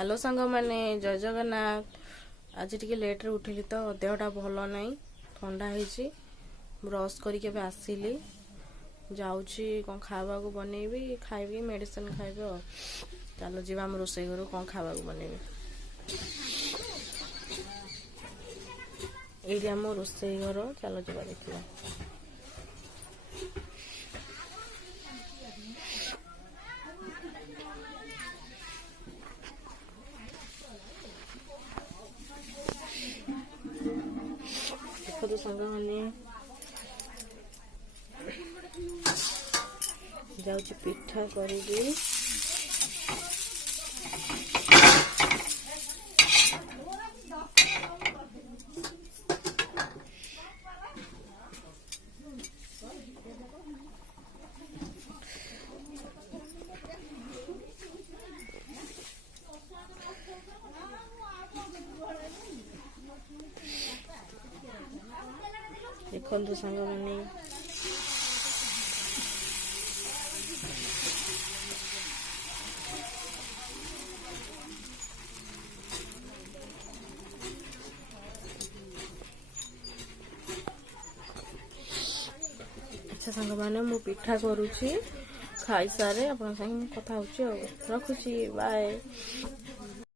Hello सांग मैंने जय जगन्नाथ। आज टी लेट रे उठिली तो देहटा भल ना ठंडा है। ब्रश करके आसली जाऊँगी कौन खावा बनैबी खाइबी मेडिसिन खाइबी। चलो जी आम रोसे घर कौन खावा बनैबी। ये आम रोसे घर चलो जा देखा। देखो सांग मैंने जाऊँगी पिठा करी। देखो सांग मैंने अच्छा सांग मैंने मु पिठा करुच्ची खाई सारे आप कथा रखुची बाय।